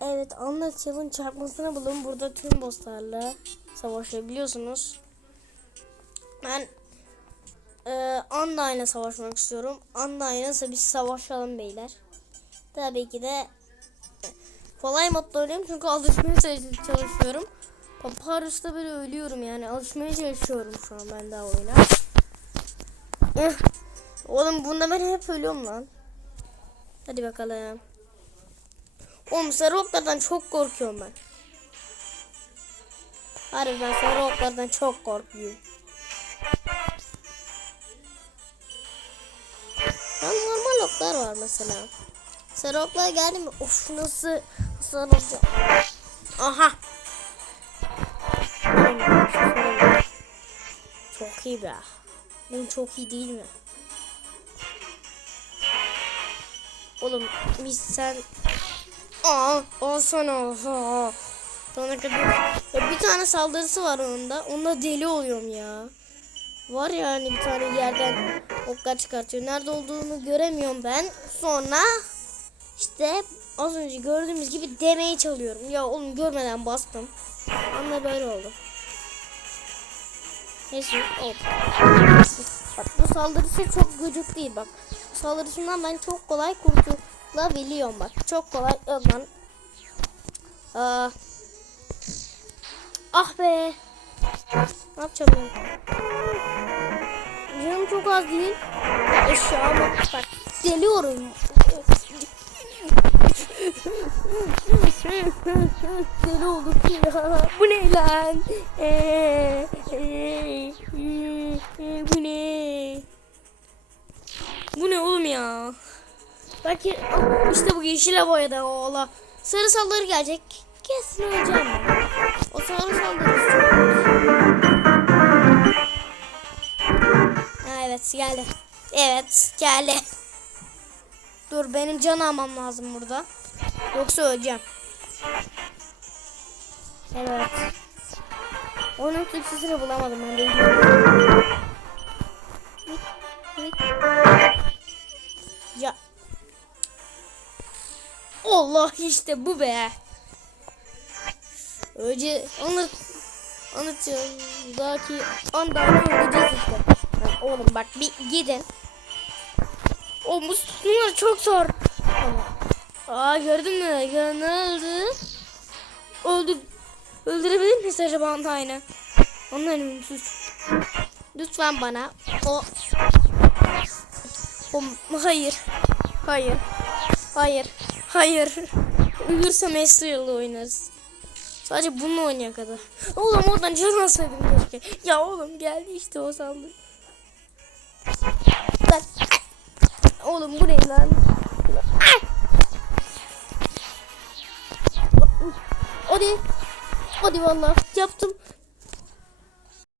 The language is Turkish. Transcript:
Evet anlatıyorum çarpmasını bulun. Burada tüm bosslarla savaşabiliyorsunuz. Ben e, Undyne'la savaşmak istiyorum. Undyne'la biz savaşalım beyler. Tabii ki de kolay modda oynuyorum çünkü alışmaya çalış- çalışıyorum. Papyrus'ta böyle ölüyorum yani alışmaya çalışıyorum şu an ben daha oyuna. Eh, Oğlum bunda ben hep ölüyorum lan. Hadi bakalım. Oğlum sarı çok korkuyorum ben. Harbiden sarı çok korkuyorum. Ya normal oklar var mesela. Sarı geldi mi? Of nasıl hasar olacak. Aha. Çok iyi be. Bu çok iyi değil mi? Oğlum biz sen Aa, alsana. Aa. Sonra kadar ya bir tane saldırısı var onda. Onda deli oluyorum ya. Var ya hani bir tane yerden oklar çıkartıyor. Nerede olduğunu göremiyorum ben. Sonra işte az önce gördüğümüz gibi demeyi çalıyorum. Ya oğlum görmeden bastım. Anla böyle oldu. Neyse oldu. Bak bu saldırısı çok gıcık değil bak. Bu saldırısından ben çok kolay kurtulabiliyorum bak. Çok kolay ölen. Aa. Ah be. Ne yapacağım ben? Canım çok az değil. Eşya ama bak deliyorum. Deli olduk ya. Bu ne lan? Ee, ee, ee, bu ne? Bu ne oğlum ya? Belki işte bu yeşile boyadı oğla. Sarı saldırı gelecek. Kesin öleceğim ben. O sarı. Ha, evet geldi. Evet geldi. Dur benim can almam lazım burada. Yoksa öleceğim. Evet. Onun Türkçesini bulamadım ben de. Allah işte bu be. Önce anlat anlatıyorum. Daki anda öldüreceğiz işte. Ha, oğlum bak bir gidin. O bunlar çok zor. Aa gördün mü? Ya, ne oldu? Öldür öldürebilir miyiz acaba onu aynı? Ondan ölümsüz. Lütfen bana o o hayır. Hayır. Hayır. Hayır. Ölürsem Ezreal'la oynarız. Sadece bununla oynaya kadar. Oğlum oradan can alsaydım keşke. Ya oğlum geldi işte o sandım. Lan. Oğlum bu ne lan? Hadi. Hadi vallahi yaptım.